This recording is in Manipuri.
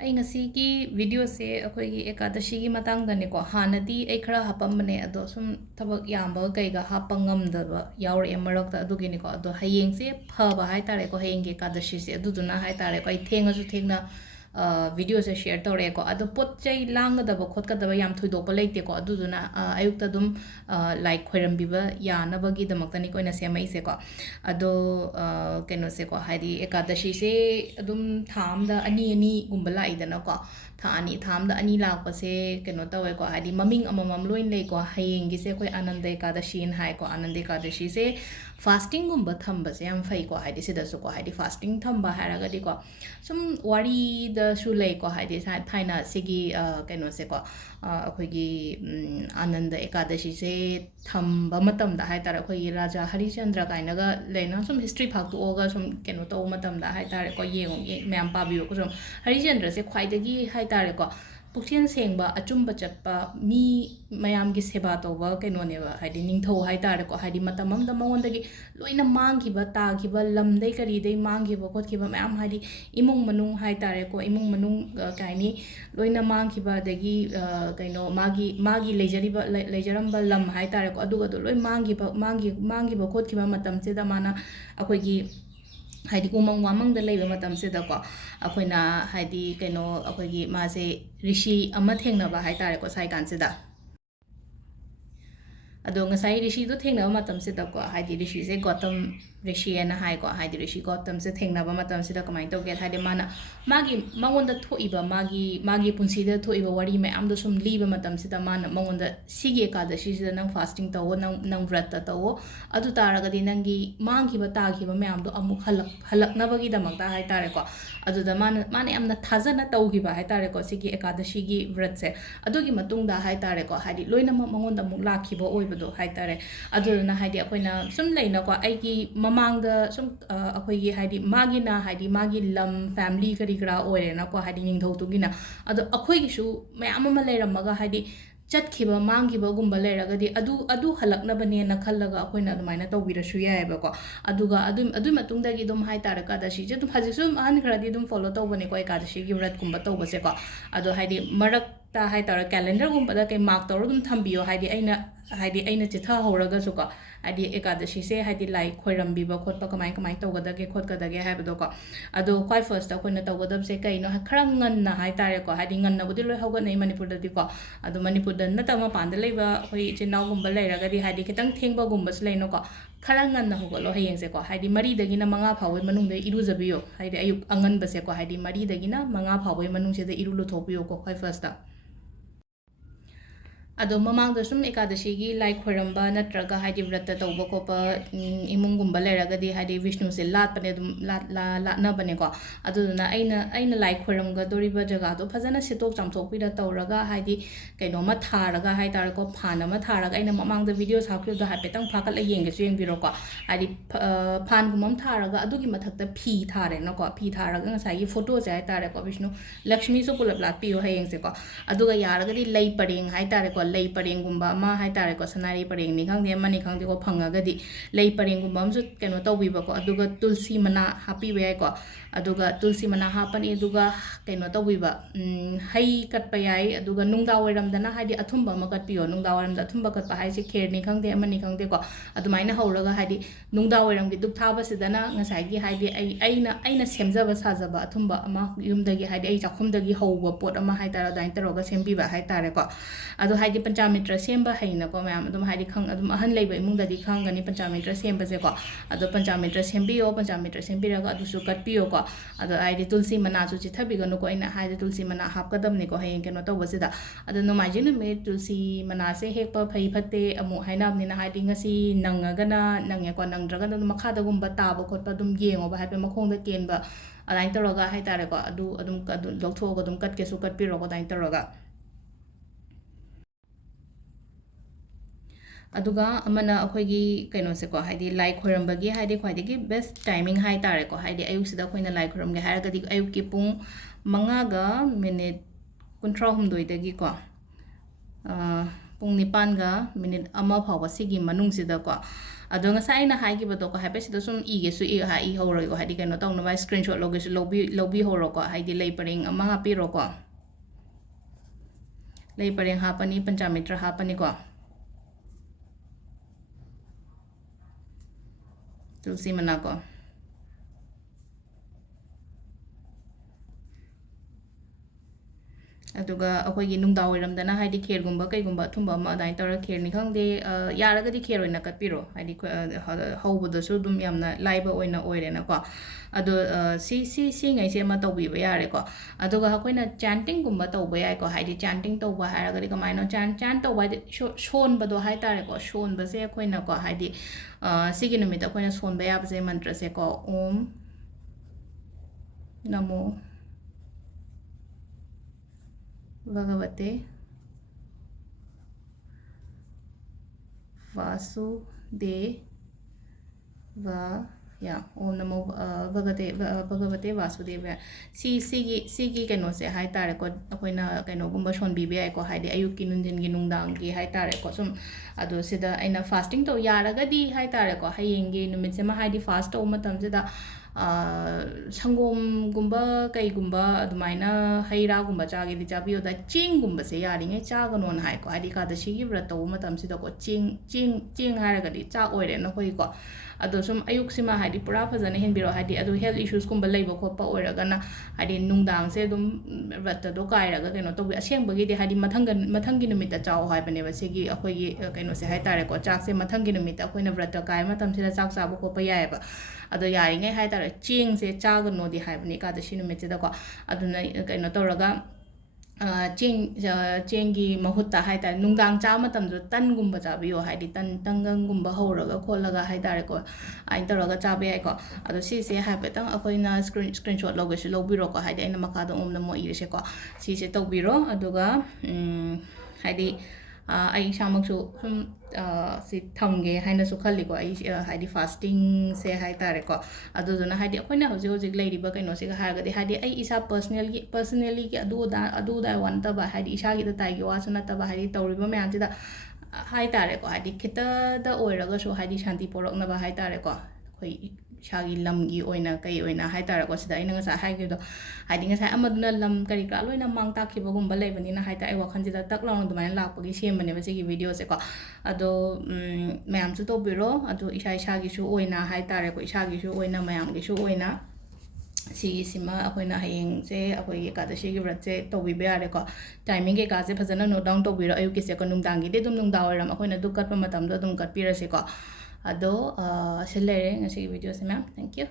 ꯑꯩ ꯉꯁꯤꯒꯤ ꯚꯤꯗꯤꯑꯣꯁꯦ ꯑꯩꯈꯣꯏꯒꯤ ꯑꯦꯀꯥꯗꯁꯤꯒꯤ ꯃꯇꯥꯡꯗꯅꯦꯀꯣ ꯍꯥꯟꯅꯗꯤ ꯑꯩ ꯈꯔ ꯍꯥꯞꯄꯝꯕꯅꯦ ꯑꯗꯣ ꯁꯨꯝ ꯊꯕꯛ ꯌꯥꯝꯕꯒ ꯀꯩꯒ ꯍꯥꯞꯄ ꯉꯝꯗꯕ ꯌꯥꯎꯔꯛꯑꯦ ꯃꯔꯛꯇ ꯑꯗꯨꯒꯤꯅꯤꯀꯣ ꯑꯗꯣ ꯍꯌꯦꯡꯁꯦ ꯐꯕ ꯍꯥꯏꯇꯥꯔꯦꯀꯣ ꯍꯌꯦꯡꯒꯤ ꯑꯦꯀꯥꯗꯁꯤꯁꯦ ꯑꯗꯨꯗꯨꯅ ꯍꯥꯏꯇꯥꯔꯦꯀꯣ ꯑꯩ ꯊꯦꯡꯉꯁꯨ ꯊꯦꯡꯅ ꯚꯤꯗꯤꯑꯣꯁꯦ ꯁꯦꯌꯔ ꯇꯧꯔꯛꯑꯦꯀꯣ ꯑꯗꯣ ꯄꯣꯠ ꯆꯩ ꯂꯥꯡꯒꯗꯕ ꯈꯣꯠꯀꯗꯕ ꯌꯥꯝ ꯊꯣꯏꯗꯣꯛꯄ ꯂꯩꯇꯦꯀꯣ ꯑꯗꯨꯗꯨꯅ ꯑꯌꯨꯛꯇ ꯑꯗꯨꯝ ꯂꯥꯏ ꯈꯣꯏꯔꯝꯕꯤꯕ ꯌꯥꯅꯕꯒꯤꯗꯃꯛꯇꯅꯤꯀꯣ ꯑꯩꯅ ꯁꯦꯝꯃꯛꯏꯁꯦꯀꯣ ꯑꯗꯣ ꯀꯩꯅꯣꯁꯦꯀꯣ ꯍꯥꯏꯗꯤ ꯑꯦꯀꯥꯗꯁꯤꯁꯦ ꯑꯗꯨꯝ ꯊꯥ ꯑꯃꯗ ꯑꯅꯤꯒꯨꯝꯕ ꯂꯥꯛꯏꯗꯅꯀꯣ ꯊꯥ ꯑꯃꯗ ꯑꯅꯤ ꯂꯥꯛꯄꯁꯦ ꯀꯩꯅꯣ ꯇꯧꯋꯦꯀꯣ ꯍꯥꯏꯗꯤ ꯃꯃꯤꯡ ꯑꯃꯃꯝ ꯂꯣꯏꯅ ꯂꯩꯀꯣ ꯍꯌꯦꯡꯒꯤꯁꯦ ꯑꯩꯈꯣꯏ ꯑꯅꯟꯗ ꯑꯦꯀꯥꯗꯁꯤꯅ ꯍꯥꯏꯀꯣ ꯑꯅꯟꯗ ꯑꯦꯀꯥꯗꯁꯤꯁꯦ ꯐꯥꯁꯇꯤꯡꯒꯨꯝꯕ ꯊꯝꯕꯁꯦ ꯌꯥꯝ ꯐꯩꯀꯣ ꯍꯥꯏꯗꯤ ꯁꯤꯗꯁꯨꯀꯣ ꯍꯥꯏꯗꯤ ꯐꯥꯁꯇꯤꯡ ꯊꯝꯕ ꯍꯥꯏꯔꯒꯗꯤꯀꯣ ꯁꯨꯝ ꯋꯥꯔꯤꯗꯁꯨ ꯂꯩꯀꯣ ꯍꯥꯏꯗꯤ ꯊꯥꯏꯅ ꯁꯤꯒꯤ ꯀꯩꯅꯣꯁꯦꯀꯣ ꯑꯩꯈꯣꯏꯒꯤ ꯑꯅꯟꯗ ꯑꯦꯀꯥꯗꯁꯤꯁꯦ ꯊꯝꯕ ꯃꯇꯝꯗ ꯍꯥꯏꯇꯥꯔꯦ ꯑꯩꯈꯣꯏꯒꯤ ꯔꯥꯖꯥ ꯍꯔꯤꯆꯟꯗ꯭ꯔ ꯀꯥꯏꯅꯒ ꯂꯩꯅ ꯁꯨꯝ ꯍꯤꯁꯇ꯭ꯔꯤ ꯐꯥꯛꯇꯣꯛꯑꯒ ꯁꯨꯝ ꯀꯩꯅꯣ ꯇꯧꯕ ꯃꯇꯝꯗ ꯍꯥꯏꯇꯥꯔꯦꯀꯣ ꯌꯦꯡꯉꯣ ꯃꯌꯥꯝ ꯄꯥꯕꯤꯌꯨꯀꯣ ꯁꯨꯝ ꯍꯔꯤꯆꯟꯗ꯭ꯔꯁꯦ ꯈ꯭ꯋꯥꯏꯗꯒꯤ ꯍꯥꯏꯇꯥꯔꯦꯀꯣ ꯄꯨꯛꯆꯦꯜ ꯁꯦꯡꯕ ꯑꯆꯨꯝꯕ ꯆꯠꯄ ꯃꯤ ꯃꯌꯥꯝꯒꯤ ꯁꯦꯕꯥ ꯇꯧꯕ ꯀꯩꯅꯣꯅꯦꯕ ꯍꯥꯏꯗꯤ ꯅꯤꯡꯊꯧ ꯍꯥꯏꯇꯥꯔꯦꯀꯣ ꯍꯥꯏꯗꯤ ꯃꯇꯝ ꯑꯃꯗ ꯃꯉꯣꯟꯗꯒꯤ ꯂꯣꯏꯅ ꯃꯥꯡꯈꯤꯕ ꯇꯥꯈꯤꯕ ꯂꯝꯗꯩ ꯀꯔꯤꯗꯩ ꯃꯥꯡꯈꯤꯕ ꯈꯣꯠꯈꯤꯕ ꯃꯌꯥꯝ ꯍꯥꯏꯗꯤ ꯏꯃꯨꯡ ꯃꯅꯨꯡ ꯍꯥꯏꯇꯥꯔꯦꯀꯣ ꯏꯃꯨꯡ ꯃꯅꯨꯡ ꯀꯩ ꯍꯥꯏꯅꯤ ꯂꯣꯏꯅ ꯃꯥꯡꯈꯤꯕ ꯑꯗꯒꯤ ꯀꯩꯅꯣ ꯃꯥꯒꯤ ꯂꯩꯖꯔꯝꯕ ꯂꯝ ꯍꯥꯏꯇꯥꯔꯦꯀꯣ ꯑꯗꯨꯒꯗꯣ ꯂꯣꯏ ꯃꯥꯡꯈꯤꯕ ꯈꯣꯠꯈꯤꯕ ꯃꯇꯝꯁꯤꯗ ꯃꯥꯅ ꯑꯩꯈꯣꯏꯒꯤ ꯍꯥꯏꯗꯤ ꯎꯃꯪ ꯋꯥꯃꯪꯗ ꯂꯩꯕ ꯃꯇꯝꯁꯤꯗꯀꯣ ꯑꯩꯈꯣꯏꯅ ꯍꯥꯏꯗꯤ ꯀꯩꯅꯣ ꯑꯩꯈꯣꯏꯒꯤ ꯃꯥꯁꯦ ꯔꯤꯁꯤ ꯑꯃ ꯊꯦꯡꯅꯕ ꯍꯥꯏꯇꯥꯔꯦꯀꯣ ꯁꯥꯏ ꯀꯥꯟꯁꯤꯗ ꯑꯗꯣ ꯉꯁꯥꯏ ꯔꯤꯁꯤꯗꯣ ꯊꯦꯡꯅꯕ ꯃꯇꯝꯁꯤꯗꯀꯣ ꯍꯥꯏꯗꯤ ꯔꯤꯁꯤꯁꯦ ꯒꯣꯇꯝ ꯔꯤꯁꯤꯑꯅ ꯍꯥꯏꯀꯣ ꯍꯥꯏꯗꯤ ꯔꯤꯁꯤ ꯒꯣꯇꯝꯁꯦ ꯊꯦꯡꯅꯕ ꯃꯇꯝꯁꯤꯗ ꯀꯃꯥꯏꯅ ꯇꯧꯒꯦ ꯍꯥꯏꯗꯤ ꯃꯥꯅ ꯃꯉꯣꯟꯗ ꯊꯣꯛꯏꯕ ꯃꯥꯒꯤ ꯄꯨꯟꯁꯤꯗ ꯊꯣꯛꯏꯕ ꯋꯥꯔꯤ ꯃꯌꯥꯝꯗꯣ ꯁꯨꯝ ꯂꯤꯕ ꯃꯇꯝꯁꯤꯗ ꯃꯥꯅ ꯃꯉꯣꯟꯗ ꯁꯤꯒꯤ ꯑꯦꯀꯥꯗꯁꯤꯁꯤꯗ ꯅꯪ ꯐꯥꯁꯇꯤꯡ ꯇꯧꯋꯣ ꯅꯪ व्रतꯇ ꯇꯧꯋꯣ ꯑꯗꯨ ꯇꯥꯔꯒꯗꯤ ꯅꯪꯒꯤ ꯃꯥꯡꯈꯤꯕ ꯇꯥꯈꯤꯕ ꯃꯌꯥꯝꯗꯣ ꯑꯃꯨꯛ ꯍꯜꯂꯛꯅꯕꯒꯤꯗꯃꯛꯇ ꯍꯥꯏꯇꯥꯔꯦꯀꯣ ꯑꯗꯨꯗ ꯃꯥꯅ ꯌꯥꯝꯅ ꯊꯥꯖꯅ ꯇꯧꯈꯤꯕ ꯍꯥꯏꯇꯥꯔꯦꯀꯣ ꯁꯤꯒꯤ ꯑꯦꯀꯥꯗꯁꯤꯒꯤ व्रतꯁꯦ ꯑꯗꯨꯒꯤ ꯃꯇꯨꯡꯗ ꯍꯥꯏꯇꯥꯔꯦꯀꯣ ꯍꯥꯏꯗꯤ ꯂꯣꯏꯅꯃꯛ ꯃꯉꯣꯟꯗ ꯑꯃꯨꯛ ꯂꯥꯛꯈꯤꯕ ꯑꯣꯏꯕꯗꯣ ꯍꯥꯏꯇꯥꯔꯦ ꯑꯗꯨꯗꯨꯅ ꯍꯥꯏꯗꯤ ꯑꯩꯈꯣꯏꯅ ꯁꯨꯝ ꯂꯩꯅꯀꯣ ꯑꯩꯒꯤ ꯃꯃꯥꯡꯗ ꯁꯨꯝ ꯑꯩꯈꯣꯏꯒꯤ ꯍꯥꯏꯗꯤ ꯃꯥꯒꯤ ꯂꯝ ꯐꯦꯃꯤꯂꯤ ꯀꯔꯤ ꯀꯔꯥ ꯑꯣꯏꯔꯦꯅꯀꯣ ꯍꯥꯏꯗꯤ ꯅꯤꯡꯊꯧꯗꯨꯒꯤꯅ ꯑꯗꯣ ꯑꯩꯈꯣꯏꯒꯤꯁꯨ ꯃꯌꯥꯝ ꯑꯃ ꯂꯩꯔꯝꯃꯒ ꯍꯥꯏꯗꯤ ꯆꯠꯈꯤꯕ ꯃꯥꯡꯈꯤꯕꯒꯨꯝꯕ ꯂꯩꯔꯒꯗꯤ ꯑꯗꯨ ꯍꯜꯂꯛꯅꯕꯅꯦꯅ ꯈꯜꯂꯒ ꯑꯩꯈꯣꯏꯅ ꯑꯗꯨꯃꯥꯏꯅ ꯇꯧꯕꯤꯔꯁꯨꯌꯥꯏꯑꯕꯀꯣ ꯑꯗꯨꯒ ꯑꯗꯨꯏ ꯃꯇꯨꯡꯗꯒꯤ ꯑꯗꯨꯝ ꯍꯥꯏꯇꯥꯔꯦ ꯑꯦꯀꯥꯗꯁꯤꯁꯦ ꯑꯗꯨꯝ ꯍꯧꯖꯤꯛꯁꯨ ꯑꯗꯨꯝ ꯑꯍꯟ ꯈꯔꯗꯤ ꯑꯗꯨꯝ ꯐꯣꯂꯣ ꯇꯧꯕꯅꯦꯀꯣ ꯑꯦꯀꯥꯗꯁꯤꯒꯤ व्रतꯀꯨꯝꯕ ꯇꯧꯕꯁꯦꯀꯣ ꯑꯗꯣ ꯍꯥꯏꯗꯤ ꯃꯔꯛꯇ ꯍꯥꯏꯇꯥꯔꯦ ꯀꯦꯂꯦꯟꯗꯔꯒꯨꯝꯕꯗ ꯀꯩ ꯃꯥꯔꯛ ꯇꯧꯔꯒ ꯑꯗꯨꯝ ꯊꯝꯕꯤꯌꯣ ꯍꯥꯏꯗꯤ ꯑꯩꯅ ꯆꯤꯊꯍꯧꯔꯒꯁꯨꯀꯣ ꯍꯥꯏꯗꯤ ꯑꯦꯀꯥꯗꯁꯤꯁꯦ ꯍꯥꯏꯗꯤ ꯂꯥꯏ ꯈꯣꯏꯔꯝꯕꯤꯕ ꯈꯣꯠꯄ ꯀꯃꯥꯏ ꯇꯧꯒꯗꯒꯦ ꯈꯣꯠꯀꯗꯒꯦ ꯍꯥꯏꯕꯗꯣꯀꯣ ꯑꯗꯣ ꯈ꯭ꯋꯥꯏ ꯐꯥꯔꯁꯇ ꯑꯩꯈꯣꯏꯅ ꯇꯧꯒꯗꯕꯁꯦ ꯀꯩꯅꯣ ꯈꯔ ꯉꯟꯅ ꯍꯥꯏꯇꯥꯔꯦꯀꯣ ꯍꯥꯏꯗꯤ ꯉꯟꯅꯕꯨꯗꯤ ꯂꯣꯏ ꯍꯧꯒꯠꯅꯩ ꯃꯅꯤꯄꯨꯔꯗꯗꯤꯀꯣ ꯑꯗꯣ ꯃꯅꯤꯄꯨꯔꯗ ꯅꯠꯇꯕ ꯃꯄꯥꯟꯗ ꯂꯩꯕ ꯑꯩꯈꯣꯏ ꯏꯆꯤꯜ ꯏꯅꯥꯎꯒꯨꯝꯕ ꯂꯩꯔꯒꯗꯤ ꯍꯥꯏꯗꯤ ꯈꯤꯇꯪ ꯊꯦꯡꯕꯒꯨꯝꯕꯁꯨ ꯂꯩꯅꯀꯣ ꯈꯔ ꯉꯟꯅ ꯍꯧꯒꯠꯂꯣ ꯍꯌꯦꯡꯁꯦꯀꯣ ꯍꯥꯏꯗꯤ 4ꯗꯒꯤꯅ 5 ꯐꯥꯎꯕꯒꯤ ꯃꯅꯨꯡꯗ ꯏꯔꯨꯖꯕꯤꯌꯣ ꯍꯥꯏꯗꯤ ꯑꯌꯨꯛ ꯑꯉꯟꯕꯁꯦꯀꯣ ꯍꯥꯏꯗꯤ 4ꯗꯒꯤꯅ 5 ꯐꯥꯎꯕꯒꯤ ꯃꯅꯨꯡꯁꯤꯗ ꯏꯔꯨ ꯂꯨꯊꯣꯛꯄꯤꯌꯣꯀꯣ ꯈ꯭ꯋꯥꯏ ꯐꯥꯔꯁꯇ ꯑꯗꯣ ꯃꯃꯥꯡꯗ ꯁꯨꯝ ꯑꯦꯀꯥꯗꯁꯤꯒꯤ ꯂꯥꯏ ꯈꯣꯏꯔꯝꯕ ꯅꯠꯇ꯭ꯔꯒ ꯍꯥꯏꯗꯤ व्रतꯇ ꯇꯧꯕ ꯈꯣꯠꯄ ꯏꯃꯨꯡꯒꯨꯝꯕ ꯂꯩꯔꯒꯗꯤ ꯍꯥꯏꯗꯤ ꯕꯤஷ்ꯅꯨꯁꯦ ꯂꯥꯠꯄꯅꯦ ꯑꯗꯨꯝ ꯂꯥꯠꯅꯕꯅꯦꯀꯣ ꯑꯗꯨꯗꯨꯅ ꯑꯩꯅ ꯂꯥꯏ ꯈꯣꯏꯔꯝꯒꯗꯣꯔꯤꯕ ꯖꯒꯥꯗꯣ ꯐꯖꯅ ꯁꯤꯠꯇꯣꯛ ꯆꯥꯝꯊꯣꯛꯄꯤꯔ ꯇꯧꯔꯒ ꯍꯥꯏꯗꯤ ꯀꯩꯅꯣꯃ ꯊꯥꯔꯒ ꯍꯥꯏꯇꯥꯔꯦꯀꯣ ꯐꯥꯟ ꯑꯃ ꯊꯥꯔꯒ ꯑꯩꯅ ꯃꯃꯥꯡꯗ ꯚꯤꯗꯤꯑꯣ ꯍꯥꯞꯈꯤꯕꯗꯣ ꯍꯥꯏꯐꯦꯠꯇꯪ ꯐꯥꯒꯠꯂ ꯌꯦꯡꯕꯤꯔꯣꯀꯣ ꯍꯥꯏꯗꯤ ꯐꯥꯟꯒꯨꯝꯕ ꯑꯃ ꯊꯥꯔꯒ ꯑꯗꯨꯒꯤ ꯃꯊꯛꯇ ꯐꯤ ꯊꯥꯔꯦꯅꯀꯣ ꯐꯤ ꯊꯥꯔꯒ ꯉꯁꯥꯏꯒꯤ ꯐꯣꯇꯣꯁꯦ ꯍꯥꯏꯇꯥꯔꯦꯀꯣ ꯕꯤஷ்ꯅꯨ ꯂꯛꯁꯃꯤꯁꯨ ꯄꯨꯂꯞ ꯂꯥꯠꯄꯤꯌꯣ ꯍꯌꯦꯡꯁꯦꯀꯣ ꯑꯗꯨꯒ ꯌꯥꯔꯒꯗꯤ ꯂꯩ ꯄꯔꯦꯡ ꯍꯥꯏꯇꯥꯔꯦꯀꯣ ꯂꯩ ꯄꯔꯦꯡꯒꯨꯝꯕ ꯑꯃ ꯍꯥꯏꯇꯥꯔꯦꯀꯣ ꯁꯅꯥꯔꯤ ꯄꯔꯦꯡꯅꯤ ꯈꯪꯗꯦ ꯑꯃꯅꯤ ꯈꯪꯗꯦꯀꯣ ꯐꯪꯉꯒꯗꯤ ꯂꯩ ꯄꯔꯦꯡꯒꯨꯝꯕ ꯑꯃꯁꯨ ꯀꯩꯅꯣ ꯇꯧꯕꯤꯕꯀꯣ ꯑꯗꯨꯒ ꯇꯨꯜꯁꯤ ꯃꯅꯥ ꯍꯥꯞꯄꯤꯕ ꯌꯥꯏꯀꯣ ꯑꯗꯨꯒ ꯇꯨꯜꯁꯤ ꯃꯅꯥ ꯍꯥꯞꯄꯅꯤ ꯑꯗꯨꯒ ꯀꯩꯅꯣ ꯇꯧꯕꯤꯕ ꯍꯩ ꯀꯠꯄ ꯌꯥꯏ ꯑꯗꯨꯒ ꯅꯨꯡꯗꯥꯡꯋꯥꯏꯔꯝꯗꯅ ꯍꯥꯏꯗꯤ ꯑꯊꯨꯝꯕ ꯑꯃ ꯀꯠꯄꯤꯌꯣ ꯅꯨꯡꯗꯥꯡꯋꯥꯏꯔꯝꯗ ꯑꯊꯨꯝꯕ ꯀꯠꯄ ꯍꯥꯏꯁꯦ ꯈꯦꯔꯅꯤ ꯈꯪꯗꯦ ꯑꯃꯅꯤ ꯈꯪꯗꯦꯀꯣ ꯑꯗꯨꯃꯥꯏꯅ ꯍꯧꯔꯒ ꯍꯥꯏꯗꯤ ꯅꯨꯡꯗꯥꯡꯋꯥꯏꯔꯝꯒꯤ ꯗꯨꯛ ꯊꯥꯕꯁꯤꯗꯅ ꯉꯁꯥꯏꯒꯤ ꯍꯥꯏꯗꯤ ꯑꯩꯅ ꯁꯦꯝꯖꯕ ꯁꯥꯖꯕ ꯑꯊꯨꯝꯕ ꯑꯃ ꯌꯨꯝꯗꯒꯤ ꯍꯥꯏꯗꯤ ꯑꯩ ꯆꯥꯛꯈꯨꯝꯗꯒꯤ ꯍꯧꯕ ꯄꯣꯠ ꯑꯃ ꯍꯥꯏꯇꯥꯔꯦ ꯑꯗꯨꯃꯥꯏꯅ ꯇꯧꯔꯒ ꯁꯦꯝꯕꯤꯕ ꯍꯥꯏꯇꯥꯔꯦꯀꯣ ꯑꯗꯣ ꯍꯥꯏꯗꯤ ꯄꯟꯆꯥꯃꯤꯇ꯭ꯔ ꯁꯦꯝꯕ ꯍꯩꯅꯀꯣ ꯃꯌꯥꯝ ꯑꯗꯨꯝ ꯍꯥꯏꯗꯤ ꯑꯗꯨꯝ ꯑꯍꯟ ꯂꯩꯕ ꯏꯃꯨꯡꯗꯗꯤ ꯈꯪꯒꯅꯤ ꯄꯟꯆꯥꯃꯤꯇ꯭ꯔ ꯁꯦꯝꯕꯁꯦꯀꯣ ꯑꯗꯣ ꯄꯟꯆꯥꯃꯤꯇ꯭ꯔ ꯁꯦꯝꯕꯤꯌꯣ ꯄꯟꯆꯥꯃꯤꯇ꯭ꯔ ꯁꯦꯝꯕꯤꯔꯒ ꯑꯗꯨꯁꯨ ꯀꯠꯄꯤꯌꯣꯀꯣ ꯑꯗꯣ ꯍꯥꯏꯗꯤ ꯇꯨꯜꯁꯤ ꯃꯅꯥꯁꯨ ꯆꯤꯊꯕꯤꯒꯅꯨꯀꯣ ꯑꯩꯅ ꯍꯥꯏꯗꯤ ꯇꯨꯜꯁꯤ ꯃꯅꯥ ꯍꯥꯞꯀꯗꯕꯅꯤꯀꯣ ꯍꯌꯦꯡ ꯀꯩꯅꯣ ꯇꯧꯕꯁꯤꯗ ꯑꯗꯣ ꯅꯣꯡꯃꯥꯏꯖꯤꯡ ꯅꯨꯃꯤꯠ ꯇꯨꯜꯁꯤ ꯃꯅꯥꯁꯦ ꯍꯦꯛꯄ ꯐꯩ ꯐꯠꯇꯦ ꯑꯃꯨꯛ ꯍꯥꯏꯅꯕꯅꯤꯅ ꯍꯥꯏꯗꯤ ꯉꯁꯤ ꯅꯪꯉꯒꯅ ꯅꯪꯉꯦꯀꯣ ꯅꯪꯗ꯭ꯔꯒꯅ ꯑꯗꯨꯝ ꯃꯈꯥꯗꯒꯨꯝꯕ ꯇꯥꯕ ꯈꯣꯠꯄ ꯑꯗꯨꯝ ꯌꯦꯡꯉꯣꯕ ꯍꯥꯏꯐꯦꯠ ꯃꯈꯣꯡꯗ ꯀꯦꯟꯕ ꯑꯗꯨꯃꯥꯏꯅ ꯇꯧꯔꯒ ꯍꯥꯏꯇꯥꯔꯦꯀꯣ ꯑꯗꯨ ꯂꯧꯊꯣꯛꯑꯒ ꯑꯗꯨꯝ ꯀꯠꯀꯦꯁꯨ ꯀꯠꯄꯤꯔꯣꯀꯣ ꯑꯗꯨꯃꯥꯏꯅ ꯇꯧꯔꯒ ꯑꯗꯨꯒ ꯑꯃꯅ ꯑꯩꯈꯣꯏꯒꯤ ꯀꯩꯅꯣꯁꯦꯀꯣ ꯍꯥꯏꯗꯤ ꯂꯥꯏ ꯈꯣꯏꯔꯝꯕꯒꯤ ꯍꯥꯏꯗꯤ ꯈ꯭ꯋꯥꯏꯗꯒꯤ ꯕꯦꯁ ꯇꯥꯏꯃꯤꯡ ꯍꯥꯏꯇꯥꯔꯦꯀꯣ ꯍꯥꯏꯗꯤ ꯑꯌꯨꯛꯁꯤꯗ ꯑꯩꯈꯣꯏꯅ ꯂꯥꯏ ꯈꯣꯏꯔꯝꯒꯦ ꯍꯥꯏꯔꯒꯗꯤ ꯑꯌꯨꯛꯀꯤ ꯄꯨꯡ 5ꯒ ꯃꯤꯅꯤꯠ 38ꯗꯒꯤꯀꯣ ꯄꯨꯡ 9:01 ꯐꯥꯎꯕ ꯁꯤꯒꯤ ꯃꯅꯨꯡꯁꯤꯗꯀꯣ ꯑꯗꯣ ꯉꯁꯥꯏ ꯑꯩꯅ ꯍꯥꯏꯈꯤꯕꯗꯣꯀꯣ ꯍꯥꯏꯐꯦꯠ ꯁꯤꯗ ꯁꯨꯝ ꯏꯒꯦꯁꯨ ꯏꯍꯧꯔꯣꯏꯀꯣ ꯍꯥꯏꯗꯤ ꯀꯩꯅꯣ ꯇꯧꯅꯕ ꯁ꯭ꯀ꯭ꯔꯤꯟꯁꯣꯠ ꯂꯧꯒꯦꯁꯨ ꯂꯧꯕꯤꯍꯧꯔꯣꯀꯣ ꯍꯥꯏꯗꯤ ꯂꯩ ꯄꯔꯦꯡ ꯑꯃ ꯍꯥꯞꯄꯤꯔꯣꯀꯣ ꯂꯩ ꯄꯔꯦꯡ ꯍꯥꯞꯄꯅꯤ ꯄꯟꯆꯥꯃꯤꯇ꯭ꯔ ꯍꯥꯞꯄꯅꯤꯀꯣ ꯇꯨꯜꯁꯤ ꯃꯅꯥꯀꯣ ꯑꯗꯨꯒ ꯑꯩꯈꯣꯏꯒꯤ ꯅꯨꯡꯗꯥꯡꯋꯥꯏꯔꯝꯗꯅ ꯍꯥꯏꯗꯤ ꯈꯦꯔꯒꯨꯝꯕ ꯀꯩꯒꯨꯝꯕ ꯑꯊꯨꯝꯕ ꯑꯃ ꯑꯗꯨꯃꯥꯏꯅ ꯇꯧꯔꯒ ꯈꯦꯔꯅꯤ ꯈꯪꯗꯦ ꯌꯥꯔꯒꯗꯤ ꯈꯦꯔ ꯑꯣꯏꯅ ꯀꯠꯄꯤꯔꯣ ꯍꯥꯏꯗꯤ ꯍꯧꯕꯗꯁꯨ ꯑꯗꯨꯝ ꯌꯥꯝꯅ ꯂꯥꯏꯕ ꯑꯣꯏꯅ ꯑꯣꯏꯔꯦꯅꯀꯣ ꯑꯗꯣ ꯁꯤꯉꯩꯁꯦ ꯑꯃ ꯇꯧꯕꯤꯕ ꯌꯥꯔꯦꯀꯣ ꯑꯗꯨꯒ ꯑꯩꯈꯣꯏꯅ ꯆꯥꯟꯇꯤꯡꯒꯨꯝꯕ ꯇꯧꯕ ꯌꯥꯏꯀꯣ ꯍꯥꯏꯗꯤ ꯆꯥꯟꯇꯤꯡ ꯇꯧꯕ ꯍꯥꯏꯔꯒꯗꯤ ꯀꯃꯥꯏꯅ ꯆꯥꯟ ꯇꯧꯕ ꯍꯥꯏꯗꯤ ꯁꯣꯟꯕꯗꯣ ꯍꯥꯏꯇꯥꯔꯦꯀꯣ ꯁꯣꯟꯕꯁꯦ ꯑꯩꯈꯣꯏꯅꯀꯣ ꯍꯥꯏꯗꯤ ꯁꯤꯒꯤ ꯅꯨꯃꯤꯠꯇ ꯑꯩꯈꯣꯏꯅ ꯁꯣꯟꯕ ꯌꯥꯕꯁꯦ ꯃꯟꯇ꯭ꯔꯁꯦꯀꯣ ఓꯝ ꯅꯃꯣ भगवते वासुदेवाय ओम नमो भगवते वासुदेवाय सिगी कैनोसे हाई तारेको अखोइना कैनोगुम्बा सोनबीबे याइको हाइदि अयुक्की नुंजिनगी नुंदांगी हाई तारेको सुम अदो सिदा अइना फास्टिंग तो यारगदी हाई तारेको हयेंगी नुमितसेमा हाइदि फास्ट तौ मतमसिदा संगोमगुम्बा कईगुम्बा अदुमाइना हैरागुम्बा चागेदि चाबियोदा चेंगुम्बसे यारिङै चागनोन हाइको हाइदि एकादशीगी व्रत तौ मतमसिदको चेंग हाइरगदि चाक ओइरेन अखोइको अदो सुम अयुक्सिमा हाइदि पुरा फजन हेनबिरो हाइदि अदु हेल्थ इश्यूज गुम्बा लैबा खोपा ओइरगना हाइदि नुंदांगसे अदुम व्रत दो काइरगा कैनो तौबि असेंबगिदि हाइदि मथंगी नुमिता चाव हाइबनेबा सिगी अखोइगी कैनोसे हाइतारेको चाकसे मथंगी नुमिता अखोइना व्रत काय मतमसिदा चाक चाबा खोपा यायबा अदो यारिङै हाइतारे चेंगसे चागनोदि हाइबनि एकादशी नुमितसिदको अदुना कैनो तौरगा चेंगी महुत्ता हाइतारे नुंदांग चा मतमदो तनगुम्बा चाबियो हाइदि तंगंगुम्बा हौरगा खोलगा हाइतारेको आइन तौरगा चाबे याइको अदो सिसे हाइफेतंग अखोइना स्क्रीनशॉट लौगेसु लौबिरोको हाइदि अइना मखादा ओम नमो इरेसेको सिसे तौबिरो अदुगा हाइदि आई इसामक्सु सुम सी थमगे हाइनसु खल्लिको आई हाइदि फास्टिंग से हाइतारेको अदुदुना हाइदि अखोइना हौजिक हौजिक लैरिबा कैनोसिगा हाइरगदि हाइदि आई इसा पर्सनली की अदुदा वानतबा हाइदि इसागी द ताइगी वासु नतबा हाइदि तौरिबा मयामसिदा हाइतारेको हाइदि खितदा ओइरगसु हाइदि शांति पोरकनबा हाइतारेको अखोइ इसागी लमगी ओइना कई ओइना हाइतारेको सिदा अइना ngasa हाइगिदो हाइदि ngasa अमदुना लम करी का लोइना मांग ताखिबगुम्बा लेबनिना हाइता आई वखनजिदा तक लाउन दुमाइना लापगी सेमबने बसिगी वीडियो से को अदो मयामसु तोबिरो अदो इसागिसु ओइना हाइतारेको इसागिसु ओइना मयामगिसु ओइना सिमा अखोइना हयेंसे अखोइ एकादशीगी व्रतसे तौबिबे यारेको टाइमिंग के कासे फजना नोट डाउन तौबिरो अयुकिसे को नुंदांगिदे दुम नुंदावरम अखोइना दु कटपा मतमदो दुम कटपिरसेको अदो सिलेरे ngasi वीडियो से मैम थैंक यू